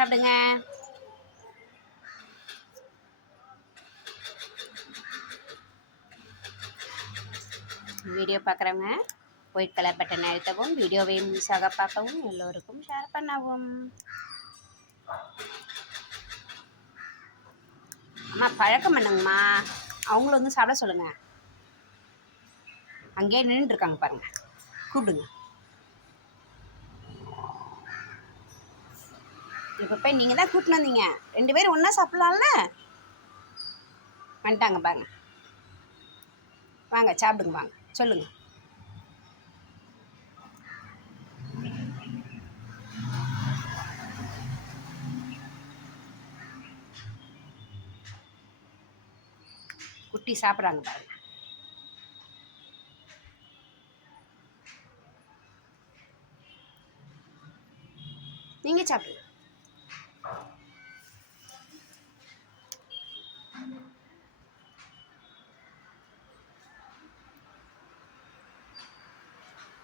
சாப்பிடுங்க வீடியோ பார்க்குறவங்க white colour button அழுத்தவும் வீடியோவை முழுசாக பார்க்கவும் எல்லோருக்கும் ஷேர் பண்ணவும். அம்மா பழக்கம் பண்ணுங்கம்மா அவங்கள வந்து சாப்பிட சொல்லுங்கள் அங்கேயே நின்றுருக்காங்க பாருங்கள் கூப்பிடுங்க. இப்போ போய் நீங்கள் தான் கூட்டின்னு வந்தீங்க. ரெண்டு பேரும் ஒன்றா சாப்பிட்லாம்ல? வந்துட்டாங்க பாருங்க. வாங்க சாப்பிடுங்க வாங்க. சொல்லுங்க. குட்டி சாப்பிட்றாங்க பாருங்க. நீங்கள் சாப்பிடுங்க.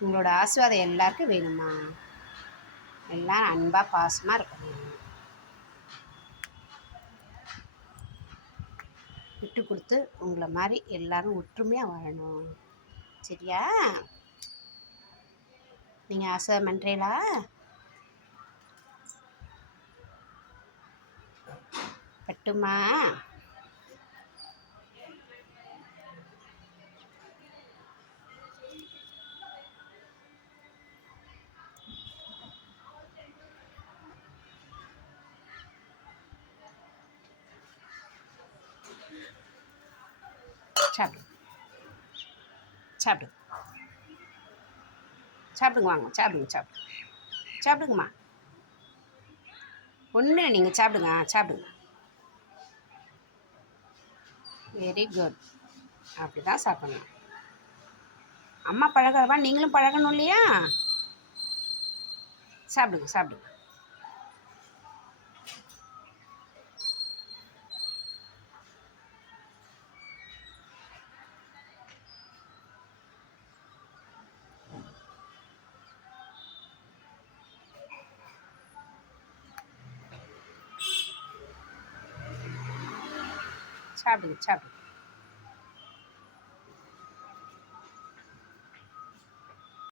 உங்களோட ஆசீர்வாதம் எல்லாருக்கும் வேணுமா எல்லாம் அன்பாக பாசமாக இருக்கணும். விட்டு கொடுத்து உங்களை மாதிரி எல்லாரும் ஒற்றுமையாக வாழணும். சரியா? நீங்கள் ஆசை பண்ணுறீங்களா பட்டுமா சாப்பிடு. சாப்பிடு. சாப்பிடுங்க வாங்க சாப்பிடுங்க சாப்பிடுங்க சாப்பிடுங்கம்மா. ஒன்று நீங்கள் சாப்பிடுங்க சாப்பிடுங்க. வெரி குட் அப்படி தான் சாப்பிடணும். அம்மா பழகிறவா நீங்களும் பழகணும் இல்லையா? சாப்பிடுங்க சாப்பிடுங்க. சாப்பிடுங்க சாப்பிடுங்க